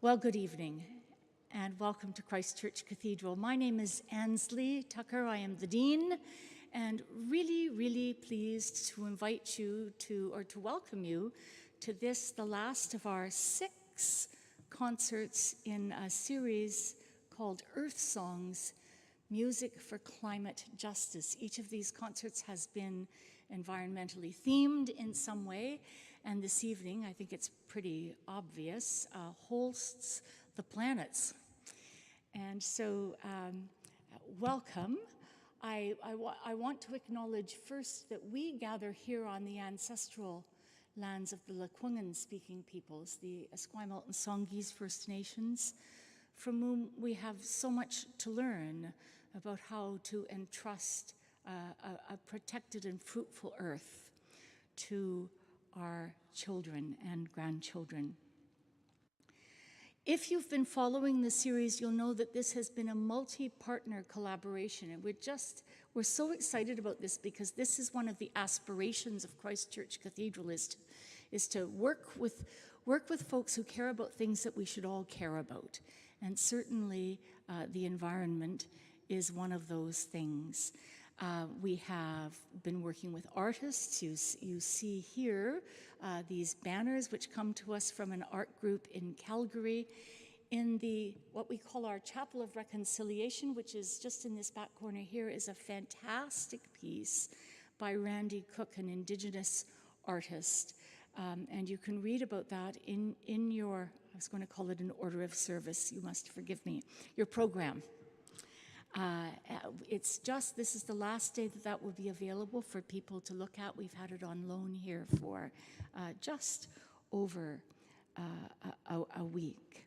Well, good evening, and welcome to Christ Church Cathedral. My name is Ansley Tucker. I am the Dean, and really pleased to invite you to welcome you to this, the last of our 6 concerts in a series called Earth Songs, Music for Climate Justice. Each of these concerts has been environmentally themed in some way, and this evening, I think it's pretty obvious, Holst's The Planets. And so, welcome. I want to acknowledge first that we gather here on the ancestral lands of the Lekwungen-speaking peoples, the Esquimalt and Songhees First Nations, from whom we have so much to learn about how to entrust a protected and fruitful earth to our children and grandchildren. If you've been following the series, you'll know that this has been a multi-partner collaboration, and we're so excited about this because this is one of the aspirations of Christ Church Cathedral is to work with folks who care about things that we should all care about, and certainly the environment is one of those things. We have been working with artists. You see here these banners which come to us from an art group in Calgary in what we call our Chapel of Reconciliation, which is just in this back corner here, is a fantastic piece by Randy Cook, an Indigenous artist. And you can read about that in your, I was going to call it an order of service, you must forgive me, your program. This is the last day that will be available for people to look at. We've had it on loan here for just over a week.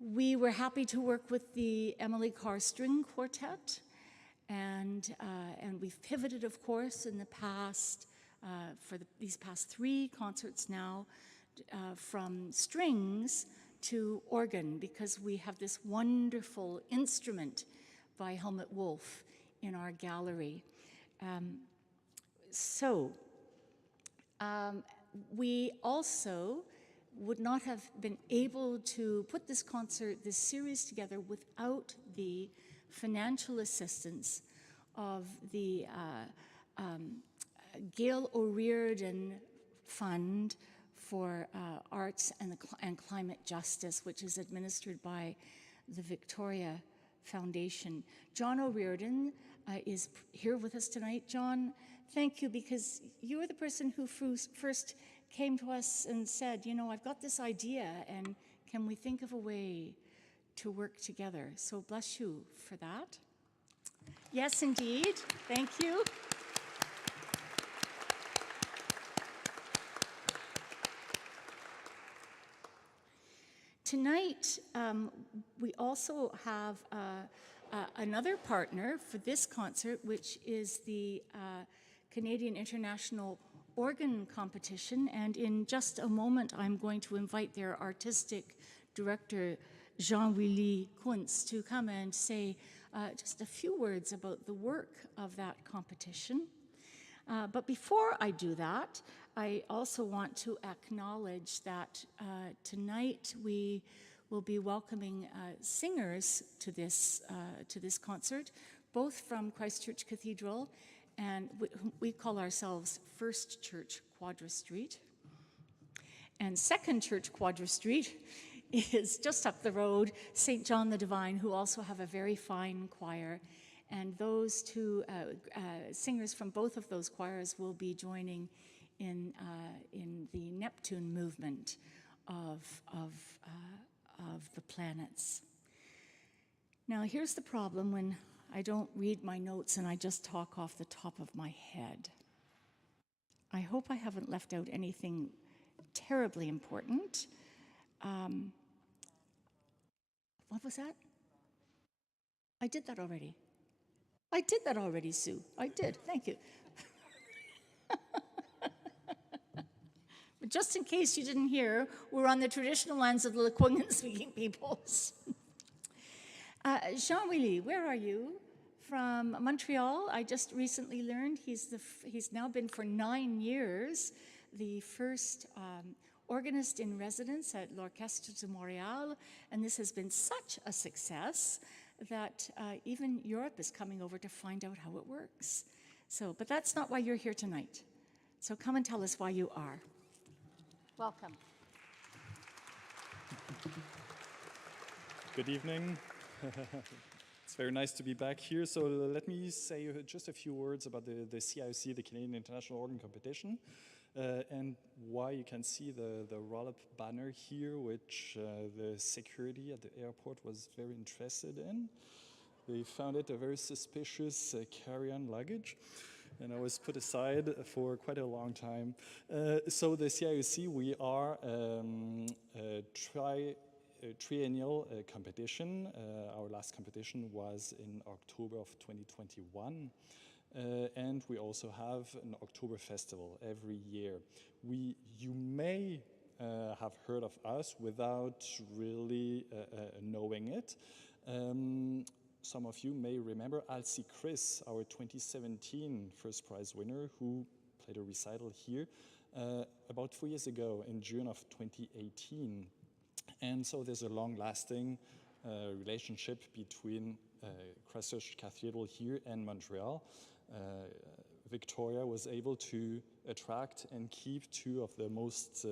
We were happy to work with the Emily Carr String Quartet, and we've pivoted, of course, in the past, these past 3 concerts now, from strings to organ, because we have this wonderful instrument by Helmut Wolf in our gallery. We also would not have been able to put this series together without the financial assistance of the Gail O'Riordan Fund for Arts and Climate Justice, which is administered by the Victoria Foundation. John O'Riordan is here with us tonight. John, thank you, because you were the person who first came to us and said, you know, I've got this idea, and can we think of a way to work together? So bless you for that. Yes, indeed. Thank you. Tonight, we also have another partner for this concert, which is the Canadian International Organ Competition. And in just a moment, I'm going to invite their artistic director, Jean-Willy Kuntz, to come and say just a few words about the work of that competition. But before I do that, I also want to acknowledge that tonight we will be welcoming singers to this concert, both from Christ Church Cathedral, and we call ourselves First Church Quadra Street. And Second Church Quadra Street is just up the road, St. John the Divine, who also have a very fine choir. And those 2 singers from both of those choirs will be joining in the Neptune movement of the planets. Now, here's the problem when I don't read my notes and I just talk off the top of my head. I hope I haven't left out anything terribly important. What was that? I did that already. Sue. I did. Thank you. But just in case you didn't hear, we're on the traditional lands of the Lekwungen-speaking peoples. Jean-Willy, where are you? From Montreal. I just recently learned he's now been for 9 years the first organist in residence at l'Orchestre de Montréal, and this has been such a success that even Europe is coming over to find out how it works. So, but that's not why you're here tonight. So come and tell us why you are. Welcome. Good evening. It's very nice to be back here. So let me say just a few words about the CIOC, the Canadian International Organ Competition, and why you can see the roll-up banner here, which the security at the airport was very interested in. They found it a very suspicious carry-on luggage, and I was put aside for quite a long time. So the CIOC, we are triennial competition. Our last competition was in October of 2021. And we also have an October festival every year. You may have heard of us without really knowing it. Some of you may remember Alcy Chris, our 2017 first prize winner, who played a recital here about 4 years ago in June of 2018. And so there's a long-lasting relationship between Christ Church Cathedral here and Montreal. Victoria was able to attract and keep two of the most,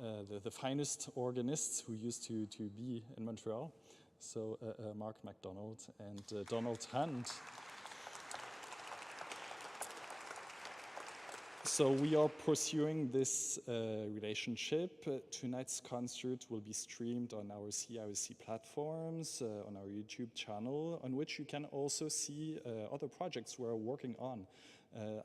the finest organists who used to be in Montreal. So Mark McDonald and Donald Hunt. So we are pursuing this relationship. Tonight's concert will be streamed on our CIOC platforms, on our YouTube channel, on which you can also see other projects we're working on.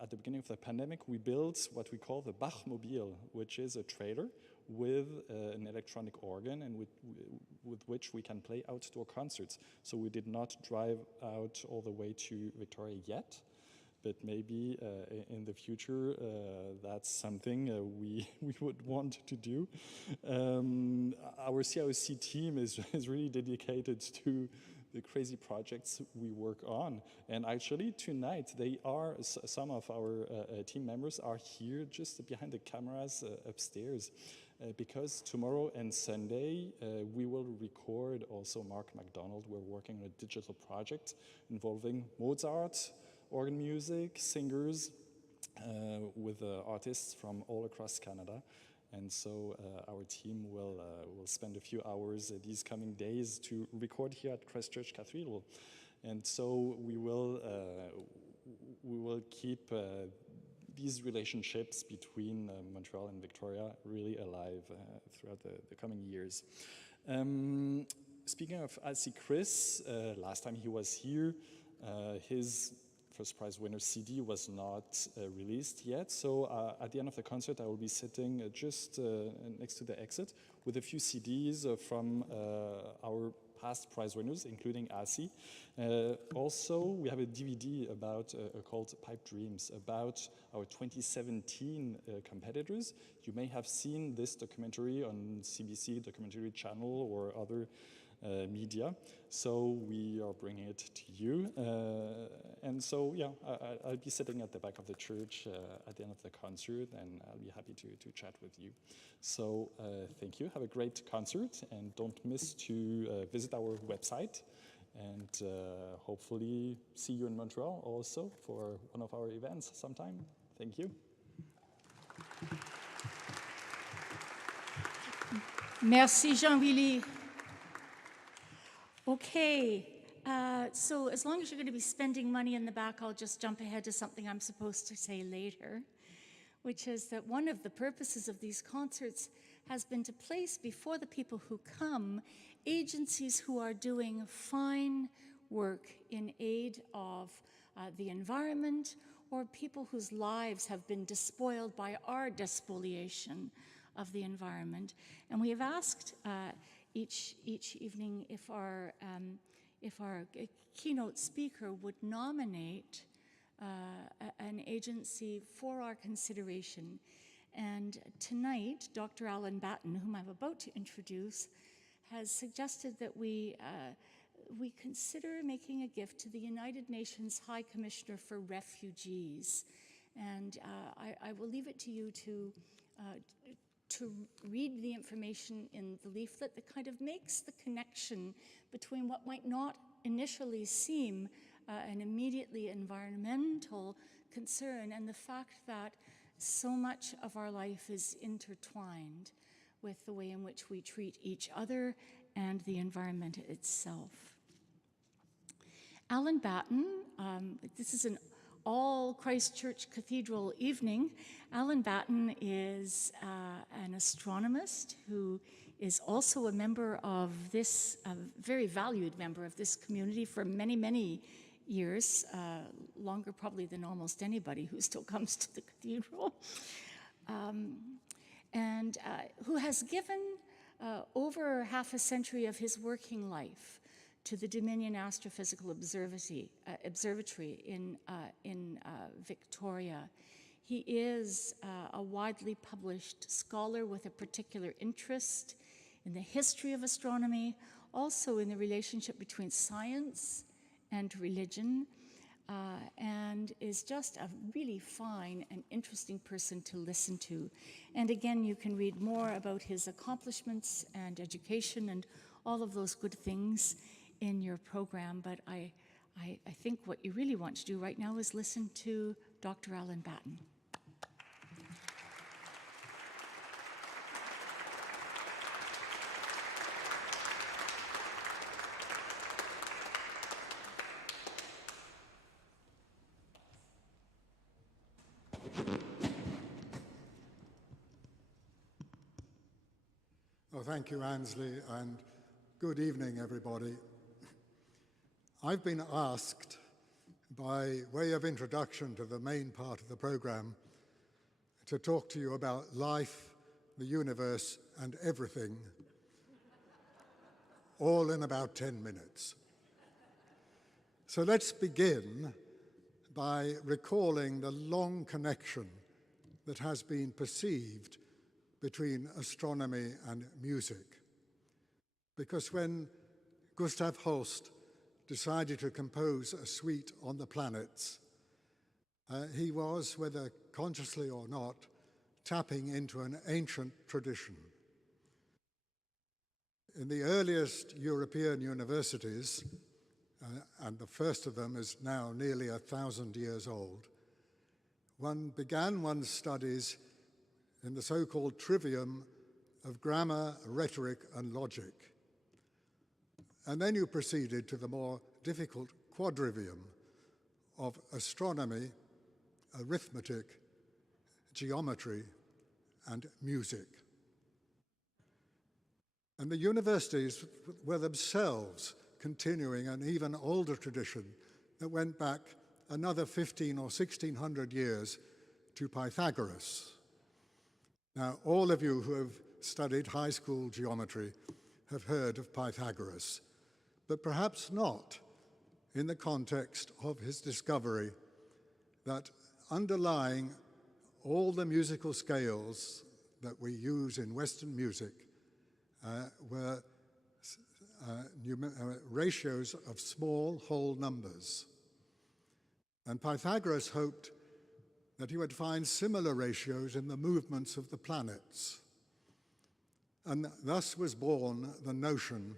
At the beginning of the pandemic, we built what we call the Bachmobile, which is a trailer with an electronic organ and with which we can play outdoor concerts. So we did not drive out all the way to Victoria yet. But maybe in the future, that's something we would want to do. Our CIOC team is really dedicated to the crazy projects we work on. And actually tonight, some of our team members are here just behind the cameras upstairs. Because tomorrow and Sunday, we will record also Mark McDonald. We're working on a digital project involving Mozart, organ music, singers, with artists from all across Canada. And so our team will spend a few hours these coming days to record here at Christ Church Cathedral. And so we will keep these relationships between Montreal and Victoria really alive throughout the coming years. Speaking of Alcy Chris, last time he was here, his first prize winner CD was not released yet. So at the end of the concert, I will be sitting just next to the exit with a few CDs from our past prize winners, including Alcy. Also, we have a DVD about called Pipe Dreams, about our 2017 competitors. You may have seen this documentary on CBC Documentary Channel or other media, so we are bringing it to you. And so, yeah, I'll be sitting at the back of the church at the end of the concert, and I'll be happy to chat with you. So thank you, have a great concert, and don't miss to visit our website, and hopefully see you in Montreal also for one of our events sometime. Thank you. Merci, Jean-Willy. Okay, so as long as you're going to be spending money in the back, I'll just jump ahead to something I'm supposed to say later, which is that one of the purposes of these concerts has been to place before the people who come agencies who are doing fine work in aid of the environment, or people whose lives have been despoiled by our despoliation of the environment. And we have asked each evening if our keynote speaker would nominate an agency for our consideration. And tonight, Dr. Alan Batten, whom I'm about to introduce, has suggested that we consider making a gift to the United Nations High Commissioner for Refugees. And I will leave it to you to to read the information in the leaflet that kind of makes the connection between what might not initially seem an immediately environmental concern and the fact that so much of our life is intertwined with the way in which we treat each other and the environment itself. Alan Batten, this is an all Christ Church Cathedral evening. Alan Batten is an astronomist who is also a member of this, a very valued member of this community for many, many years, longer probably than almost anybody who still comes to the cathedral, and who has given over half a century of his working life to the Dominion Astrophysical Observatory in Victoria. He is a widely published scholar with a particular interest in the history of astronomy, also in the relationship between science and religion, and is just a really fine and interesting person to listen to. And again, you can read more about his accomplishments and education and all of those good things in your program, but I think what you really want to do right now is listen to Dr. Alan Batten. Well, thank you, Ansley, and good evening, everybody. I've been asked, by way of introduction to the main part of the program, to talk to you about life, the universe, and everything, all in about 10 minutes. So let's begin by recalling the long connection that has been perceived between astronomy and music. Because when Gustav Holst decided to compose a suite on the planets, he was, whether consciously or not, tapping into an ancient tradition. In the earliest European universities, and the first of them is now nearly 1,000 years old, one began one's studies in the so-called trivium of grammar, rhetoric, and logic. And then you proceeded to the more difficult quadrivium of astronomy, arithmetic, geometry, and music. And the universities were themselves continuing an even older tradition that went back another 15 or 1600 years to Pythagoras. Now, all of you who have studied high school geometry have heard of Pythagoras, but perhaps not in the context of his discovery that underlying all the musical scales that we use in Western music were ratios of small whole numbers. And Pythagoras hoped that he would find similar ratios in the movements of the planets. And thus was born the notion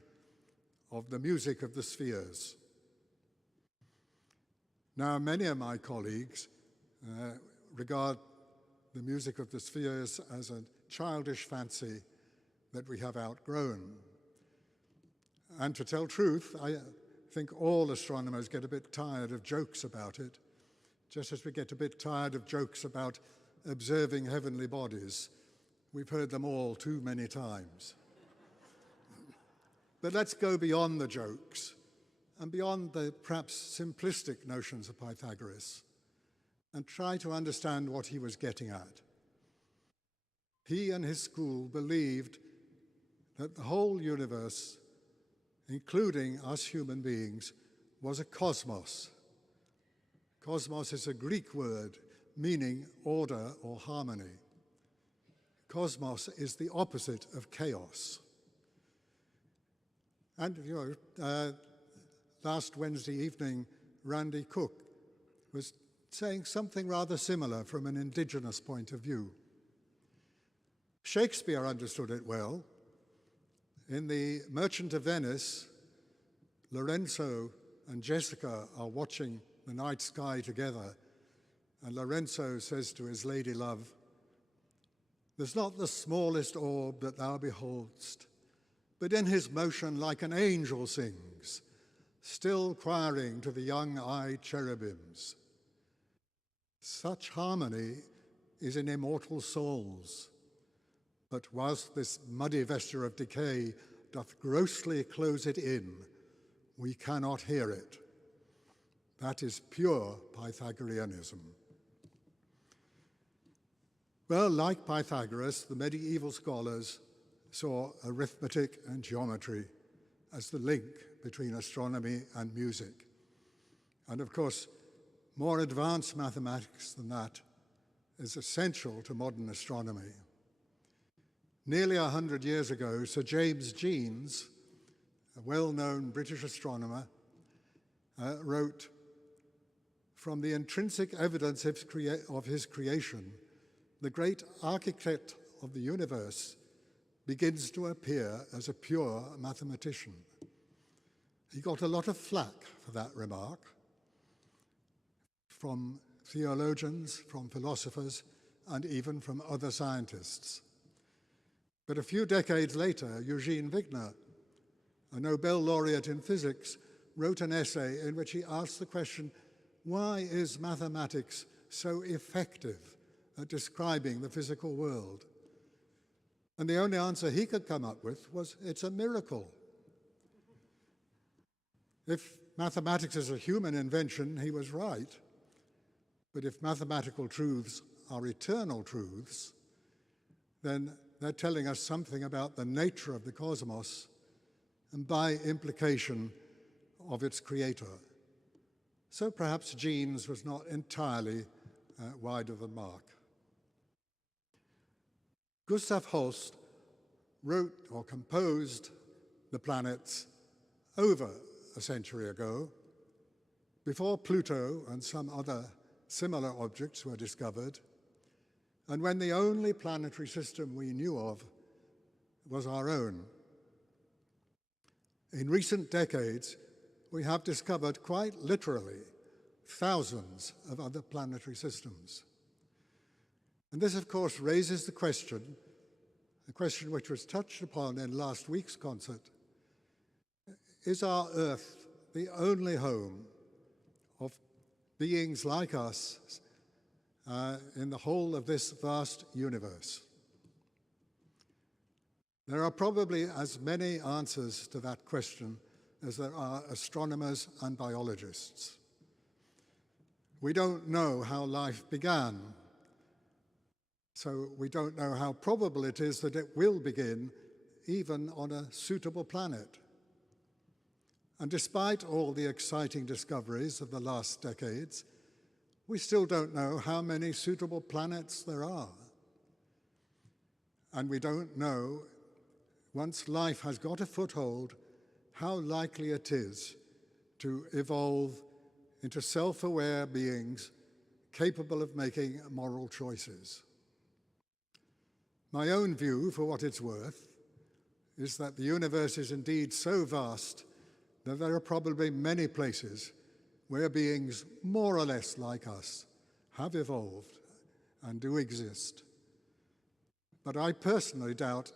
of the music of the spheres. Now, many of my colleagues regard the music of the spheres as a childish fancy that we have outgrown. And to tell truth, I think all astronomers get a bit tired of jokes about it, just as we get a bit tired of jokes about observing heavenly bodies. We've heard them all too many times. But let's go beyond the jokes and beyond the perhaps simplistic notions of Pythagoras and try to understand what he was getting at. He and his school believed that the whole universe, including us human beings, was a cosmos. Cosmos is a Greek word meaning order or harmony. Cosmos is the opposite of chaos. And, last Wednesday evening, Randy Cook was saying something rather similar from an indigenous point of view. Shakespeare understood it well. In The Merchant of Venice, Lorenzo and Jessica are watching the night sky together, and Lorenzo says to his lady love, "There's not the smallest orb that thou behold'st, but in his motion like an angel sings, still choiring to the young-eyed cherubims." Such harmony is in immortal souls, but whilst this muddy vesture of decay doth grossly close it in, we cannot hear it. That is pure Pythagoreanism. Well, like Pythagoras, the medieval scholars saw arithmetic and geometry as the link between astronomy and music. And of course, more advanced mathematics than that is essential to modern astronomy. Nearly 100 years ago, Sir James Jeans, a well-known British astronomer, wrote, "From the intrinsic evidence of his creation, the great architect of the universe begins to appear as a pure mathematician." He got a lot of flack for that remark from theologians, from philosophers, and even from other scientists. But a few decades later, Eugene Wigner, a Nobel laureate in physics, wrote an essay in which he asked the question, why is mathematics so effective at describing the physical world? And the only answer he could come up with was, it's a miracle. If mathematics is a human invention, he was right. But if mathematical truths are eternal truths, then they're telling us something about the nature of the cosmos and by implication of its creator. So perhaps Jeans was not entirely wide of the mark. Gustav Holst wrote or composed the planets over a century ago, before Pluto and some other similar objects were discovered, and when the only planetary system we knew of was our own. In recent decades, we have discovered quite literally thousands of other planetary systems. And this, of course, raises the question which was touched upon in last week's concert: is our Earth the only home of beings like us in the whole of this vast universe? There are probably as many answers to that question as there are astronomers and biologists. We don't know how life began, so we don't know how probable it is that it will begin even on a suitable planet. And despite all the exciting discoveries of the last decades, we still don't know how many suitable planets there are. And we don't know, once life has got a foothold, how likely it is to evolve into self-aware beings capable of making moral choices. My own view, for what it's worth, is that the universe is indeed so vast that there are probably many places where beings more or less like us have evolved and do exist. But I personally doubt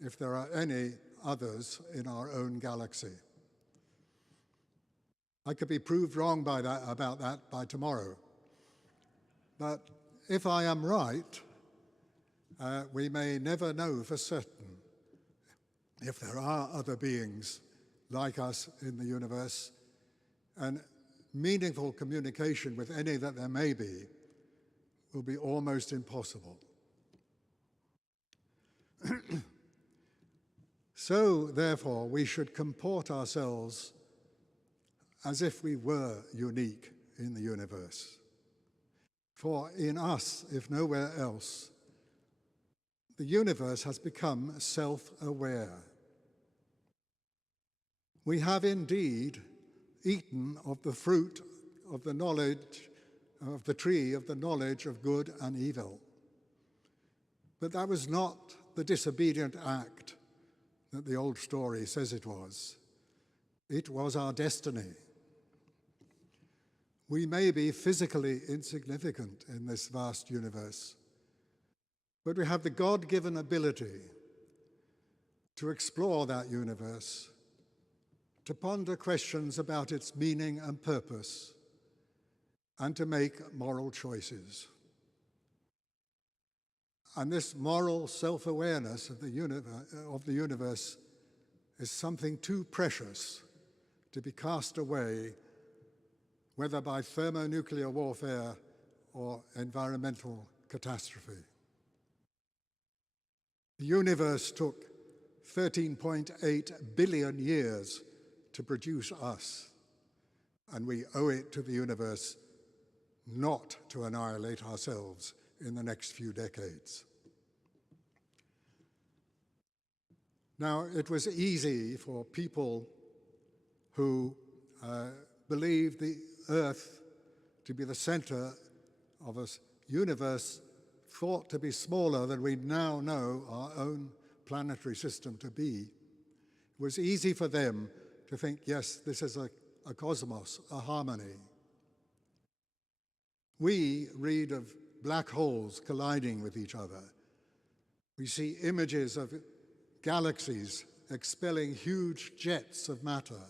if there are any others in our own galaxy. I could be proved wrong about that by tomorrow. But if I am right, we may never know for certain if there are other beings like us in the universe, and meaningful communication with any that there may be will be almost impossible. So, therefore, we should comport ourselves as if we were unique in the universe. For in us, if nowhere else, the universe has become self-aware. We have indeed eaten of the fruit of the knowledge of the tree of the knowledge of good and evil. But that was not the disobedient act that the old story says it was. It was our destiny. We may be physically insignificant in this vast universe, but we have the God-given ability to explore that universe, to ponder questions about its meaning and purpose, and to make moral choices. And this moral self-awareness of the universe is something too precious to be cast away, whether by thermonuclear warfare or environmental catastrophe. The universe took 13.8 billion years to produce us, and we owe it to the universe not to annihilate ourselves in the next few decades. Now, it was easy for people who believed the Earth to be the center of a universe thought to be smaller than we now know our own planetary system to be. It was easy for them to think, yes, this is a cosmos, a harmony. We read of black holes colliding with each other. We see images of galaxies expelling huge jets of matter,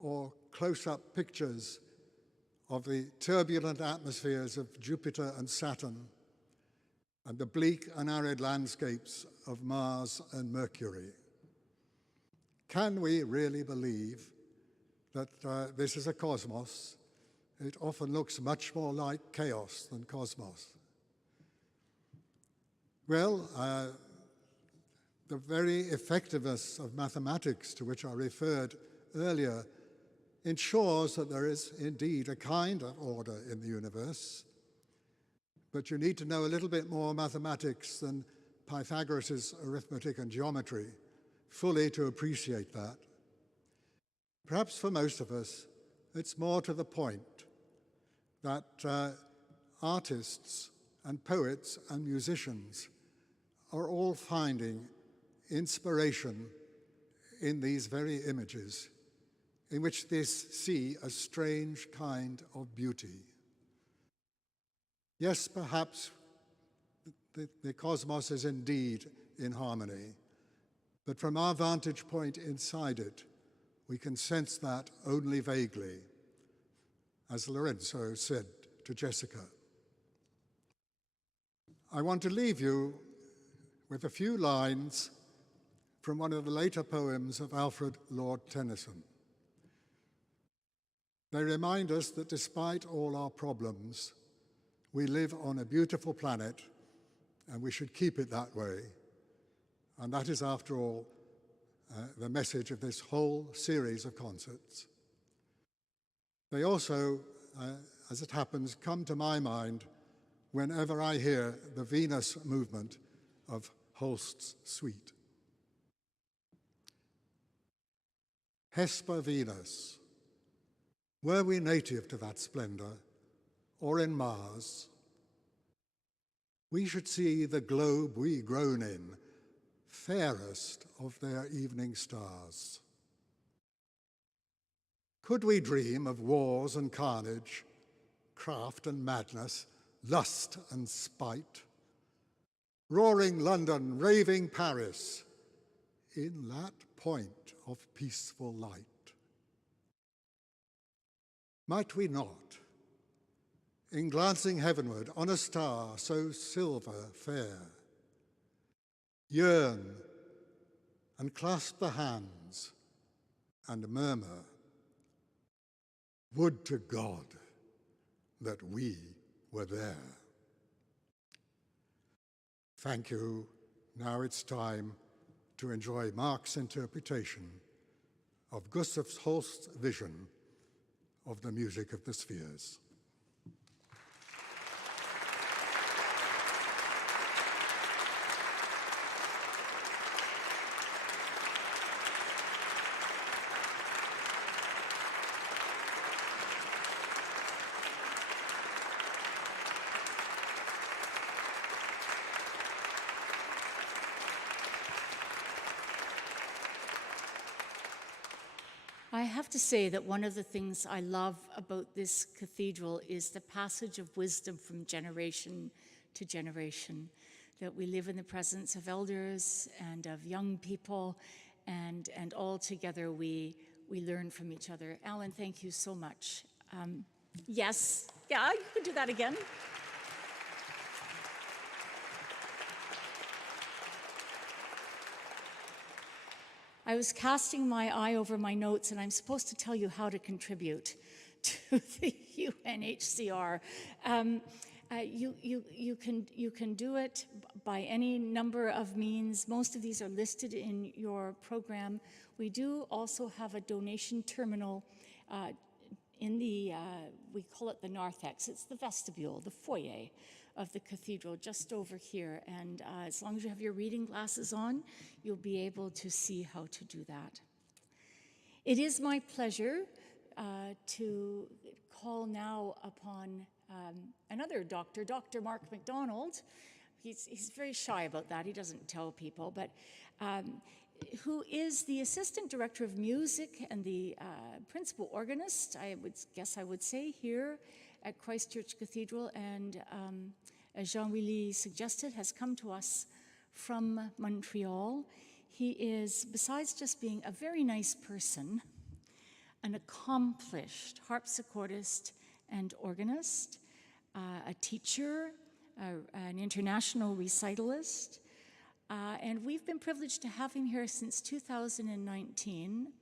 or close-up pictures of the turbulent atmospheres of Jupiter and Saturn, and the bleak and arid landscapes of Mars and Mercury. Can we really believe that this is a cosmos? It often looks much more like chaos than cosmos. Well, the very effectiveness of mathematics, to which I referred earlier, ensures that there is indeed a kind of order in the universe. But you need to know a little bit more mathematics than Pythagoras' arithmetic and geometry fully to appreciate that. Perhaps for most of us, it's more to the point that artists and poets and musicians are all finding inspiration in these very images, in which they see a strange kind of beauty. Yes, perhaps the cosmos is indeed in harmony, but from our vantage point inside it, we can sense that only vaguely, as Lorenzo said to Jessica. I want to leave you with a few lines from one of the later poems of Alfred Lord Tennyson. They remind us that despite all our problems, we live on a beautiful planet, and we should keep it that way. And that is, after all, the message of this whole series of concerts. They also, as it happens, come to my mind whenever I hear the Venus movement of Holst's suite. Hesper Venus, were we native to that splendor, or in Mars, we should see the globe we grown in, fairest of their evening stars. Could we dream of wars and carnage, craft and madness, lust and spite, roaring London, raving Paris, in that point of peaceful light? Might we not, in glancing heavenward on a star so silver fair, yearn and clasp the hands and murmur, would to God that we were there. Thank you. Now it's time to enjoy Mark's interpretation of Gustav Holst's vision of the music of the spheres. I have to say that one of the things I love about this cathedral is the passage of wisdom from generation to generation, that we live in the presence of elders and of young people, and all together we learn from each other. Alan, thank you so much. Yes, yeah, you could do that again. I was casting my eye over my notes, and I'm supposed to tell you how to contribute to the UNHCR. You can do it by any number of means. Most of these are listed in your program. We do also have a donation terminal in the, we call it the narthex. It's the vestibule, the foyer of the cathedral, just over here. And as long as you have your reading glasses on, you'll be able to see how to do that. It is my pleasure to call now upon another doctor, Dr. Mark McDonald. He's very shy about that. He doesn't tell people, but who is the Assistant Director of Music and the Principal Organist, I would say, here at Christ Church Cathedral, and as Jean-Willy suggested, has come to us from Montreal. He is, besides just being a very nice person, an accomplished harpsichordist and organist, a teacher, an international recitalist, and we've been privileged to have him here since 2019.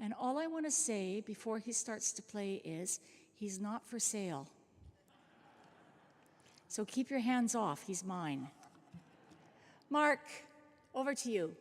And all I want to say before he starts to play is, he's not for sale. So keep your hands off, he's mine. Mark, over to you.